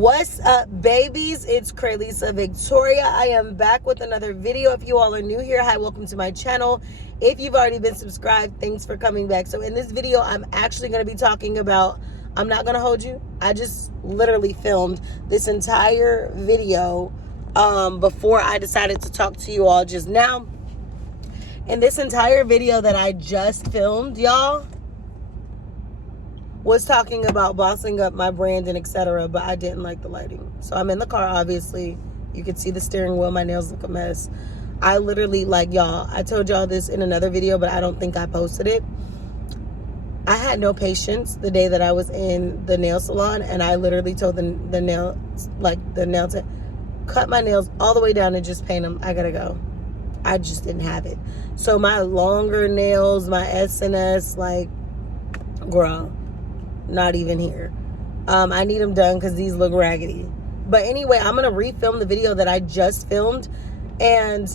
What's up, babies? It's Lisa Victoria. I am back with another video. If you all are new here, hi, welcome to my channel. If you've already been subscribed, thanks for coming back. So in this video, I'm actually going to be talking about, I'm not going to hold you. I just literally filmed this entire video before I decided to talk to you all just now. And this entire video that I just filmed, y'all, was talking about bossing up my brand and etc., but I didn't like the lighting. So I'm in the car, obviously. You can see the steering wheel. My nails look a mess. I literally, like, y'all, I told y'all this in another video, but I don't think I posted it. I had no patience the day that I was in the nail salon, and I literally told the nail tech, cut my nails all the way down and just paint them. I gotta go. I just didn't have it. So my longer nails, my SNS, like, girl, not even here. I need them done because these look raggedy. But anyway, I'm gonna refilm the video that I just filmed, and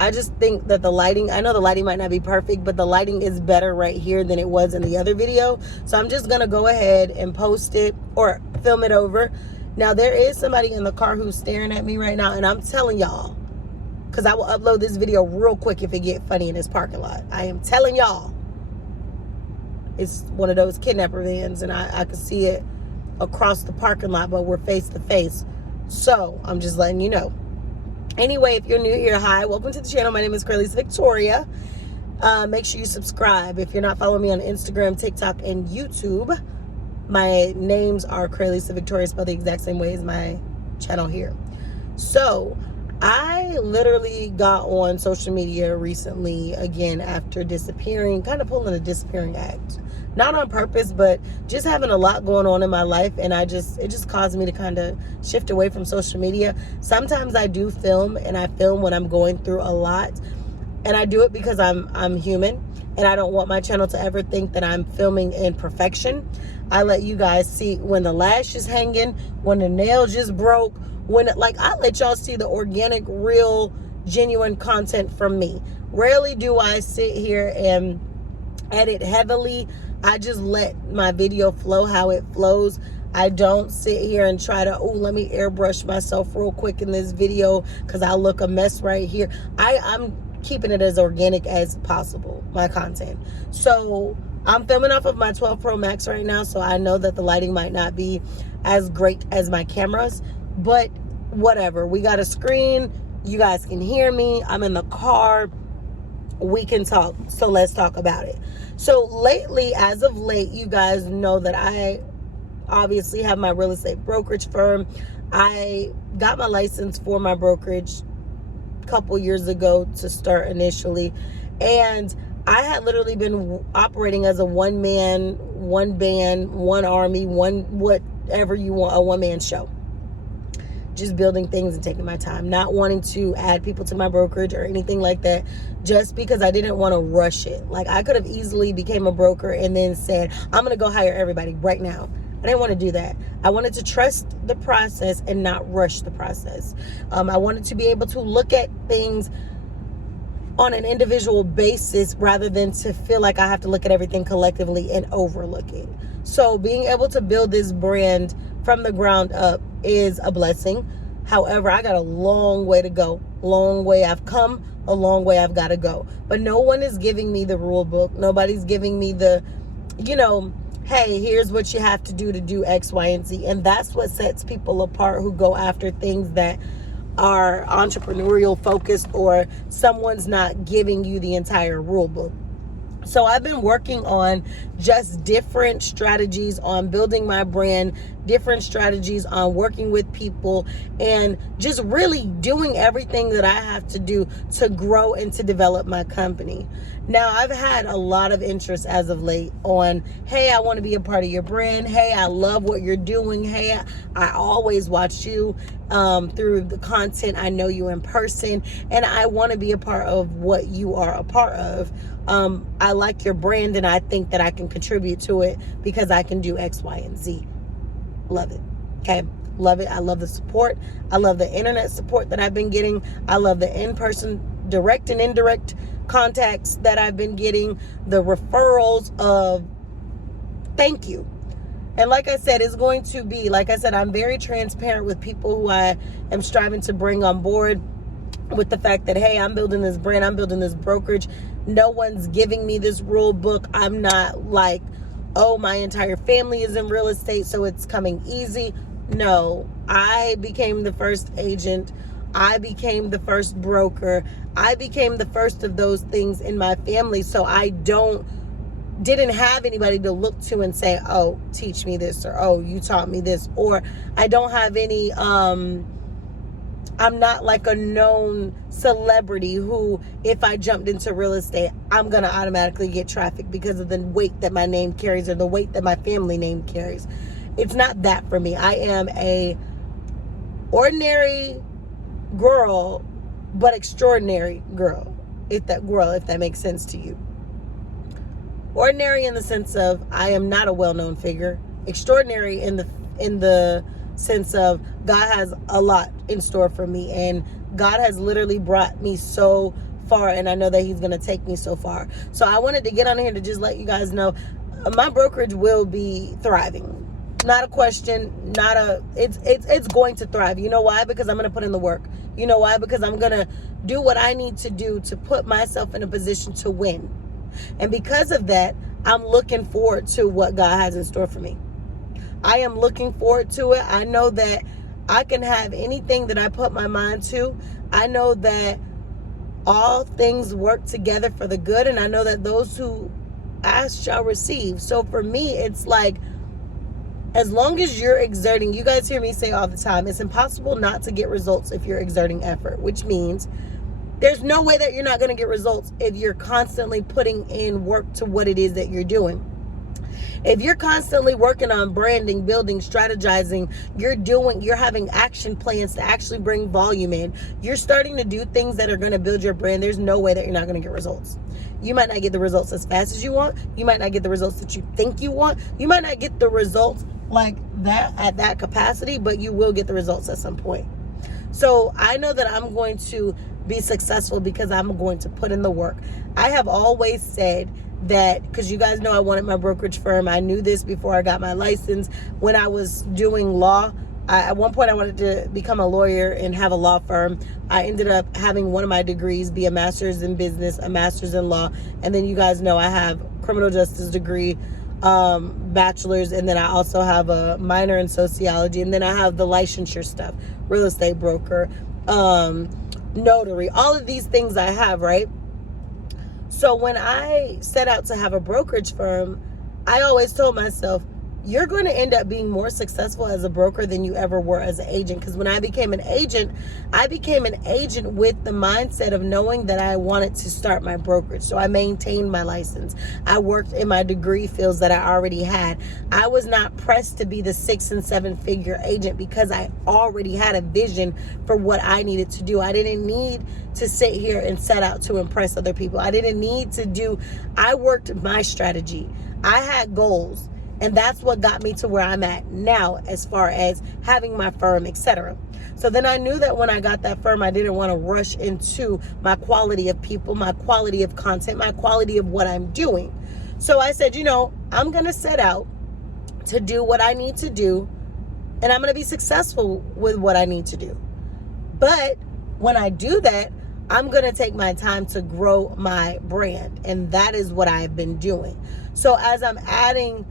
I just think that the lighting, I know the lighting might not be perfect, but the lighting is better right here than it was in the other video. So I'm just gonna go ahead and post it or film it over. Now there is somebody in the car who's staring at me right now, and I'm telling y'all, because I will upload this video real quick if it get funny in this parking lot. I am telling y'all, it's one of those kidnapper vans, and I can see it across the parking lot, but we're face to face. So I'm just letting you know. Anyway, if you're new here, hi, welcome to the channel. My name is Lisa Victoria. Make sure you subscribe. If you're not following me on Instagram, TikTok, and YouTube, my names are Lisa Victoria, spelled the exact same way as my channel here. So I literally got on social media recently, again, after disappearing, kind of pulling a disappearing act. Not on purpose, but just having a lot going on in my life, and it just caused me to kind of shift away from social media. Sometimes I do film, and I film when I'm going through a lot, and I do it because I'm human, and I don't want my channel to ever think that I'm filming in perfection. I let you guys see when the lash is hanging, when the nail just broke, I let y'all see the organic, real, genuine content from me. Rarely do I sit here and edit heavily. I just let my video flow how it flows. I don't sit here and try to, oh, let me airbrush myself real quick in this video because I look a mess right here. I'm keeping it as organic as possible, my content. So I'm filming off of my 12 Pro Max right now, so I know that the lighting might not be as great as my cameras, but whatever. We got a screen. You guys can hear me. I'm in the car. We can talk. So let's talk about it. So lately, as of late, you guys know that I obviously have my real estate brokerage firm. I got my license for my brokerage a couple years ago to start initially. And I had literally been operating as a one-man, one band, one army, one whatever you want, a one-man show. Just building things and taking my time, not wanting to add people to my brokerage or anything like that, just because I didn't want to rush it. Like, I could have easily became a broker and then said, I'm going to go hire everybody right now. I didn't want to do that. I wanted to trust the process and not rush the process. I wanted to be able to look at things on an individual basis rather than to feel like I have to look at everything collectively and overlook it. So being able to build this brand from the ground up is a blessing. However, I got a long way to go. Long way I've come, a long way I've got to go. But no one is giving me the rule book. Nobody's giving me the, hey, here's what you have to do X, Y, and Z. And that's what sets people apart who go after things that are entrepreneurial focused, or someone's not giving you the entire rule book. So I've been working on just different strategies on building my brand, different strategies on working with people, and just really doing everything that I have to do to grow and to develop my company. Now, I've had a lot of interest as of late on, hey, I want to be a part of your brand. Hey, I love what you're doing. Hey, I always watch you through the content. I know you in person, and I want to be a part of what you are a part of. I like your brand, and I think that I can contribute to it because I can do X, Y, and Z. Love it. Okay. Love it. I love the support. I love the internet support that I've been getting. I love the in-person, direct and indirect contacts that I've been getting, the referrals of thank you. And like I said, it's going to be, like I said, I'm very transparent with people who I am striving to bring on board with the fact that, hey, I'm building this brand, I'm building this brokerage. No one's giving me this rule book. I'm not like, oh, my entire family is in real estate, so it's coming easy. No, I became the first agent. I became the first broker. I became the first of those things in my family. So I didn't have anybody to look to and say, oh, teach me this, or oh, you taught me this, or I don't have any, I'm not like a known celebrity who, if I jumped into real estate, I'm going to automatically get traffic because of the weight that my name carries or the weight that my family name carries. It's not that for me. I am a ordinary girl, but extraordinary girl, if that makes sense to you. Ordinary in the sense of I am not a well-known figure. Extraordinary in the sense of God has a lot in store for me, and God has literally brought me so far, and I know that he's going to take me so far. So I wanted to get on here to just let you guys know my brokerage will be thriving. Not a question, it's going to thrive. You know why? Because I'm going to put in the work. You know why? Because I'm going to do what I need to do to put myself in a position to win. And because of that, I'm looking forward to what God has in store for me. I am looking forward to it. I know that I can have anything that I put my mind to. I know that all things work together for the good, and I know that those who ask shall receive. So for me, it's like, as long as you're exerting, you guys hear me say all the time, it's impossible not to get results if you're exerting effort, which means there's no way that you're not going to get results if you're constantly putting in work to what it is that you're doing. If you're constantly working on branding, building, strategizing, you're having action plans to actually bring volume in, you're starting to do things that are going to build your brand, there's no way that you're not going to get results. You might not get the results as fast as you want. You might not get the results that you think you want. You might not get the results like that at that capacity, but you will get the results at some point. So I know that I'm going to be successful because I'm going to put in the work. I have always said that, because you guys know I wanted my brokerage firm. I knew this before I got my license. When I was doing law, at one point I wanted to become a lawyer and have a law firm. I ended up having one of my degrees be a master's in business, a master's in law, and then you guys know I have criminal justice degree, bachelor's, and then I also have a minor in sociology, and then I have the licensure stuff, real estate broker, notary, all of these things I have, right? So when I set out to have a brokerage firm, I always told myself, you're going to end up being more successful as a broker than you ever were as an agent. Because when I became an agent with the mindset of knowing that I wanted to start my brokerage. So I maintained my license. I worked in my degree fields that I already had. I was not pressed to be the 6 and 7 figure agent because I already had a vision for what I needed to do. I didn't need to sit here and set out to impress other people. I worked my strategy. I had goals. And that's what got me to where I'm at now as far as having my firm, etc. So then I knew that when I got that firm, I didn't want to rush into my quality of people, my quality of content, my quality of what I'm doing. So I said, I'm going to set out to do what I need to do, and I'm going to be successful with what I need to do. But when I do that, I'm going to take my time to grow my brand. And that is what I've been doing. So as I'm adding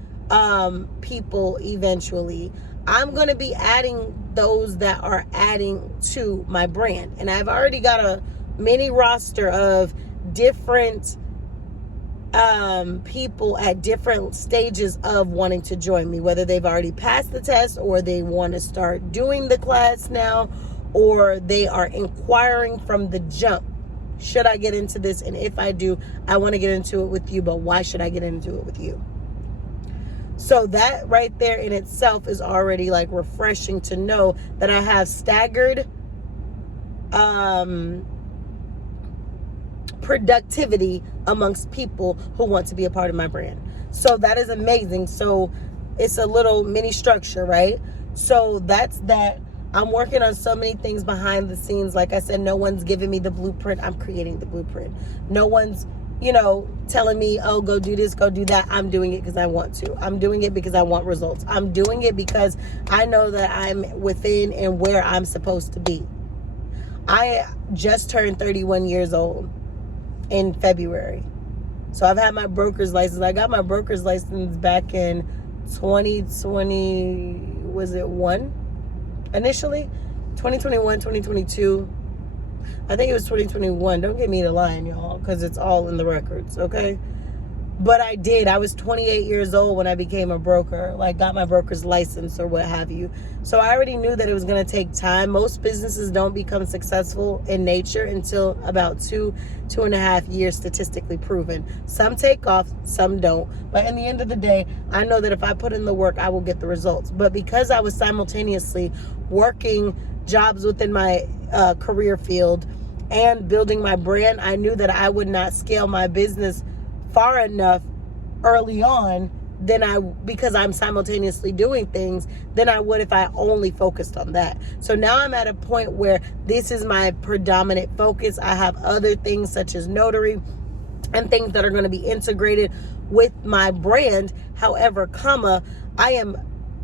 people eventually, I'm going to be adding those that are adding to my brand. And I've already got a mini roster of different people at different stages of wanting to join me, whether they've already passed the test or they want to start doing the class now, or they are inquiring from the jump. Should I get into this? And if I do, I want to get into it with you, but why should I get into it with you? So that right there in itself is already like refreshing to know that I have staggered productivity amongst people who want to be a part of my brand. So that is amazing. So it's a little mini structure, right? So that's that. I'm working on so many things behind the scenes. Like I said, no one's giving me the blueprint. I'm creating the blueprint. No one's telling me, oh, go do this, go do that. I'm doing it because I want to. I'm doing it because I want results. I'm doing it because I know that I'm within and where I'm supposed to be. I just turned 31 years old in February. So I've had my broker's license. I got my broker's license back in 2020, was it one? Initially, 2021, 2022. I think it was 2021. Don't get me to lying, y'all, because it's all in the records, okay? But I did. I was 28 years old when I became a broker, like got my broker's license or what have you. So I already knew that it was going to take time. Most businesses don't become successful in nature until about 2.5 years, statistically proven. Some take off, some don't. But in the end of the day, I know that if I put in the work, I will get the results. But because I was simultaneously working jobs within my career field and building my brand, I knew that I would not scale my business far enough early on because I'm simultaneously doing things than I would if I only focused on that. So now I'm at a point where this is my predominant focus. I have other things such as notary and things that are going to be integrated with my brand. However, I am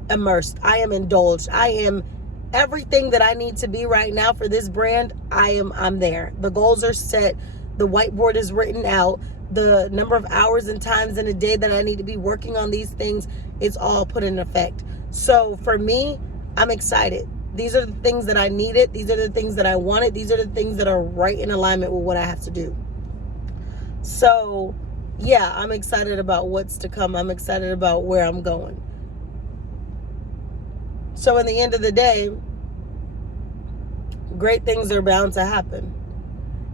immersed. I am indulged. I am everything that I need to be right now for this brand. I'm there. The goals are set. The whiteboard is written out. The number of hours and times in a day that I need to be working on these things, it's all put in effect. So for me, I'm excited. These are the things that I needed. These are the things that I wanted. These are the things that are right in alignment with what I have to do. So yeah, I'm excited about what's to come. I'm excited about where I'm going. So in the end of the day, great things are bound to happen.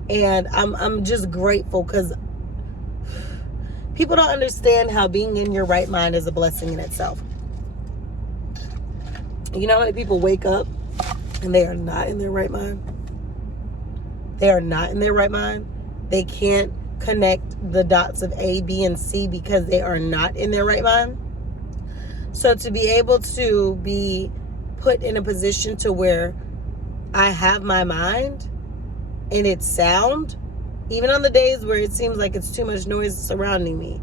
And I'm just grateful because people don't understand how being in your right mind is a blessing in itself. You know how many people wake up and they are not in their right mind? They are not in their right mind. They can't connect the dots of A, B, and C because they are not in their right mind. So to be able to be put in a position to where I have my mind and it's sound, even on the days where it seems like it's too much noise surrounding me,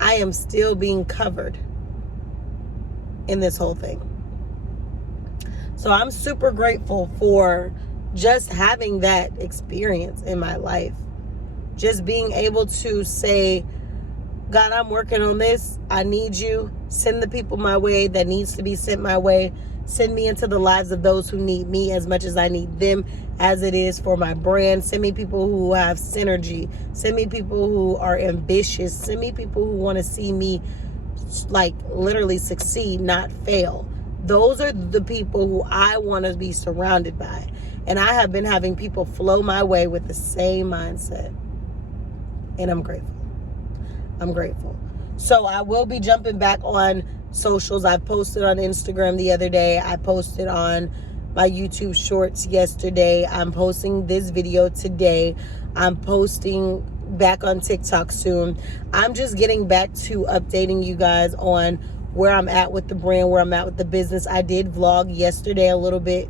I am still being covered in this whole thing. So I'm super grateful for just having that experience in my life. Just being able to say, God, I'm working on this. I need you. Send the people my way that needs to be sent my way. Send me into the lives of those who need me as much as I need them, as it is for my brand. Send me people who have synergy. Send me people who are ambitious. Send me people who want to see me like literally succeed, not fail. Those are the people who I want to be surrounded by. And I have been having people flow my way with the same mindset. And I'm grateful. I'm grateful. So I will be jumping back on socials. I posted on Instagram the other day. I posted on my YouTube shorts yesterday. I'm posting this video today. I'm posting back on TikTok soon. I'm just getting back to updating you guys on where I'm at with the brand, where I'm at with the business. I did vlog yesterday a little bit,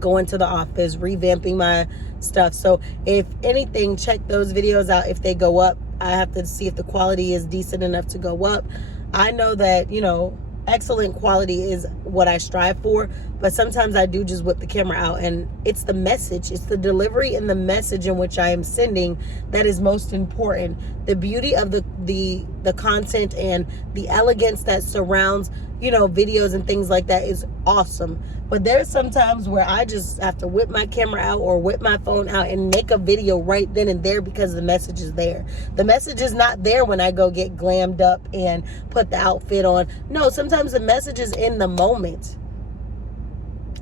going to the office, revamping my stuff. So if anything, check those videos out if they go up. I have to see if the quality is decent enough to go up. I know that, excellent quality is what I strive for, but sometimes I do just whip the camera out, and it's the message, it's the delivery and the message in which I am sending that is most important. The beauty of the content and the elegance that surrounds, videos and things like that is awesome. But there's sometimes where I just have to whip my camera out or whip my phone out and make a video right then and there because the message is there. The message is not there when I go get glammed up and put the outfit on. No, sometimes the message is in the moment.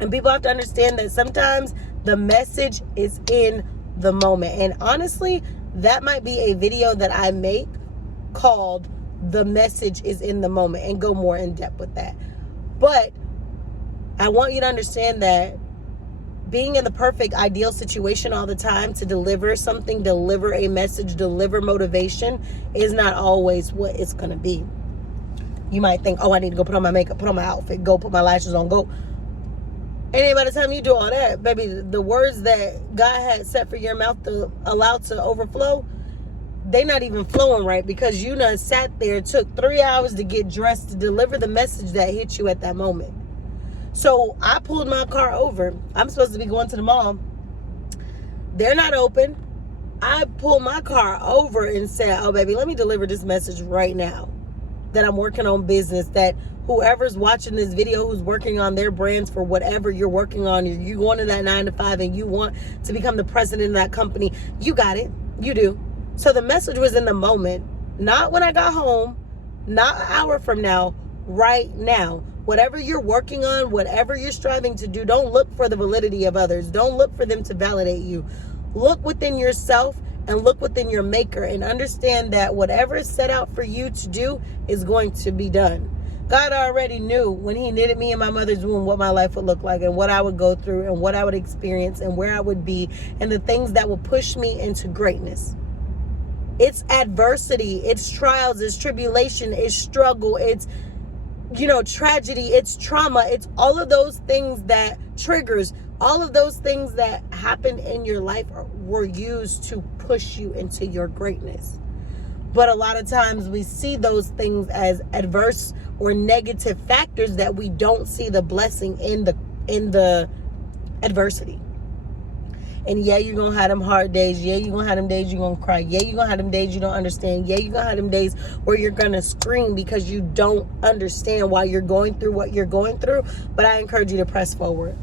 And people have to understand that sometimes the message is in the moment. And honestly, that might be a video that I make called "The Message is in the Moment" and go more in depth with that. But I want you to understand that being in the perfect ideal situation all the time to deliver something, deliver a message, deliver motivation is not always what it's going to be. You might think, oh, I need to go put on my makeup, put on my outfit, go put my lashes on, go. And then by the time you do all that, baby, the words that God had set for your mouth to allow to overflow, they not even flowing right because you done sat there, took 3 hours to get dressed to deliver the message that hit you at that moment. So I pulled my car over. I'm supposed to be going to the mall. They're not open. I pulled my car over and said, oh, baby, let me deliver this message right now that I'm working on business, that whoever's watching this video who's working on their brands for whatever you're working on, you're going to that 9 to 5 and you want to become the president of that company, you got it. You do. So the message was in the moment, not when I got home, not an hour from now, right now. Whatever you're working on, whatever you're striving to do, don't look for the validity of others. Don't look for them to validate you. Look within yourself and look within your maker and understand that whatever is set out for you to do is going to be done. God already knew when he knitted me in my mother's womb what my life would look like and what I would go through and what I would experience and where I would be and the things that would push me into greatness. It's adversity, it's trials, it's tribulation, it's struggle, it's, tragedy, it's trauma, it's all of those things that triggers, all of those things that happened in your life were used to push you into your greatness. But a lot of times we see those things as adverse or negative factors that we don't see the blessing in the adversity. And yeah, you're going to have them hard days. Yeah, you're going to have them days you're going to cry. Yeah, you're going to have them days you don't understand. Yeah, you're going to have them days where you're going to scream because you don't understand why you're going through what you're going through. But I encourage you to press forward.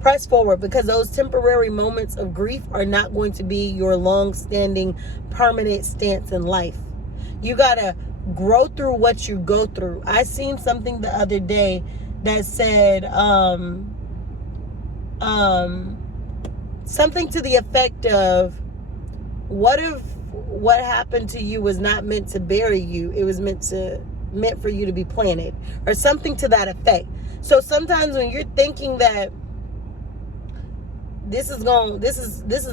Press forward, because those temporary moments of grief are not going to be your long-standing, permanent stance in life. You got to grow through what you go through. I seen something the other day that said, something to the effect of, what if what happened to you was not meant to bury you? It was meant for you to be planted, or something to that effect. So sometimes when you're thinking that this is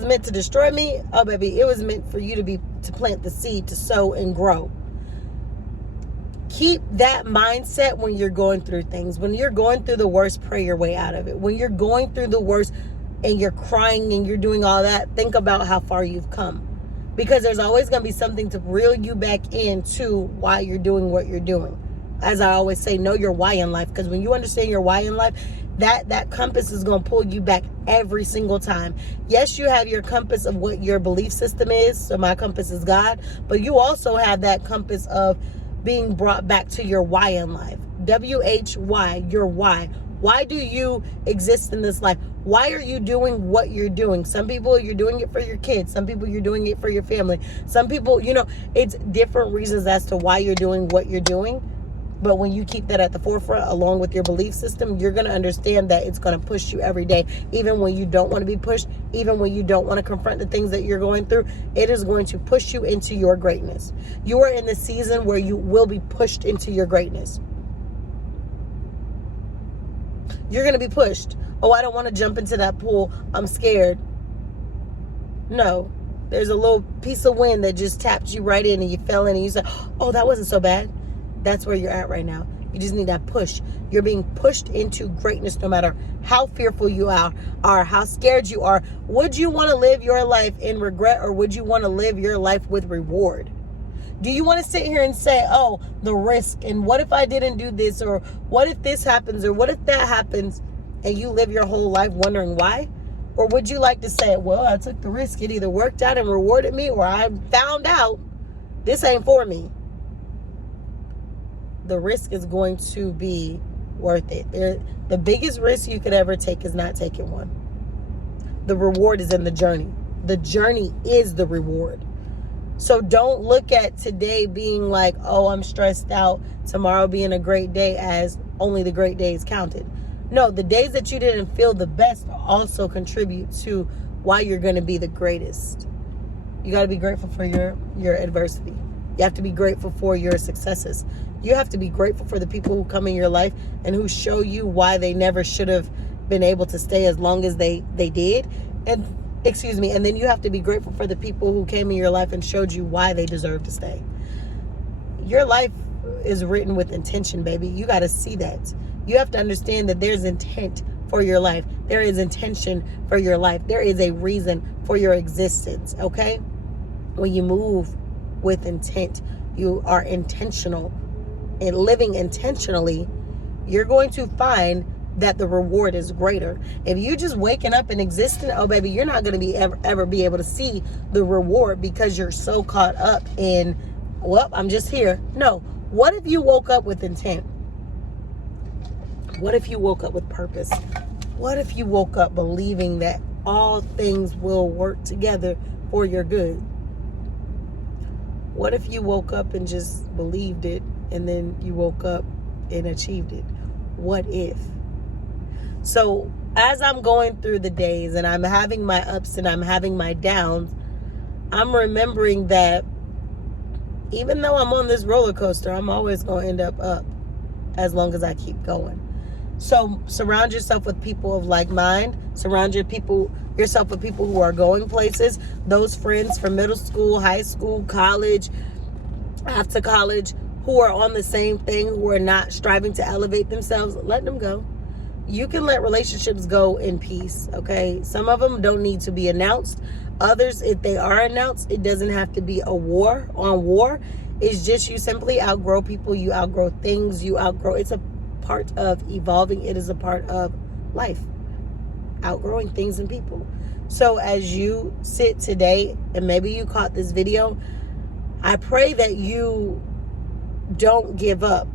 meant to destroy me, oh baby, it was meant for you to plant the seed, to sow and grow. Keep that mindset when you're going through things. When you're going through the worst, pray your way out of it. When you're going through the worst and you're crying and you're doing all that, think about how far you've come. Because there's always going to be something to reel you back into why you're doing what you're doing. As I always say, know your why in life. Because when you understand your why in life, that compass is going to pull you back every single time. Yes, you have your compass of what your belief system is. So my compass is God. But you also have that compass of being brought back to your why in life. WHY, your why. Why do you exist in this life? Why are you doing what you're doing? Some people, you're doing it for your kids. Some people, you're doing it for your family. Some people, it's different reasons as to why you're doing what you're doing. But when you keep that at the forefront along with your belief system, you're going to understand that it's going to push you every day. Even when you don't want to be pushed, even when you don't want to confront the things that you're going through, it is going to push you into your greatness. You are in the season where you will be pushed into your greatness. You're going to be pushed. Oh, I don't want to jump into that pool. I'm scared. No. There's a little piece of wind that just tapped you right in and you fell in and you said, oh, that wasn't so bad. That's where you're at right now. You just need that push. You're being pushed into greatness no matter how fearful you are, how scared you are. Would you want to live your life in regret, or would you want to live your life with reward? Do you want to sit here and say, oh, the risk, and what if I didn't do this, or what if this happens, or what if that happens, and you live your whole life wondering why? Or would you like to say, well, I took the risk. It either worked out and rewarded me, or I found out this ain't for me. The risk is going to be worth it. The biggest risk you could ever take is not taking one. The reward is in the journey. The journey is the reward. So don't look at today being like, oh, I'm stressed out, tomorrow being a great day, as only the great days counted. No, the days that you didn't feel the best also contribute to why you're going to be the greatest. You got to be grateful for your adversity. You have to be grateful for your successes. You have to be grateful for the people who come in your life and who show you why they never should have been able to stay as long as they did. And then you have to be grateful for the people who came in your life and showed you why they deserve to stay. Your life is written with intention, baby. You got to see that. You have to understand that there's intent for your life. There is intention for your life. There is a reason for your existence, okay? When you move, with intent, you are intentional and living intentionally, you're going to find that the reward is greater. If you just waking up and existing, oh baby, you're not going to be ever be able to see the reward because you're so caught up in, well, I'm just here. No. What if you woke up with intent? What if you woke up with purpose? What if you woke up believing that all things will work together for your good? What if you woke up and just believed it, and then you woke up and achieved it? What if? So as I'm going through the days and I'm having my ups and I'm having my downs, I'm remembering that even though I'm on this roller coaster, I'm always going to end up as long as I keep going. So surround yourself with people of like mind. Surround yourself with people who are going places. Those friends from middle school, high school, college, after college, who are on the same thing, who are not striving to elevate themselves, let them go. You can let relationships go in peace, okay? Some of them don't need to be announced. Others, if they are announced, it doesn't have to be a war on war. It's just you simply outgrow people, you outgrow things, it's a part of evolving. It is a part of life, outgrowing things and people. So as you sit today, and maybe you caught this video, I pray that you don't give up.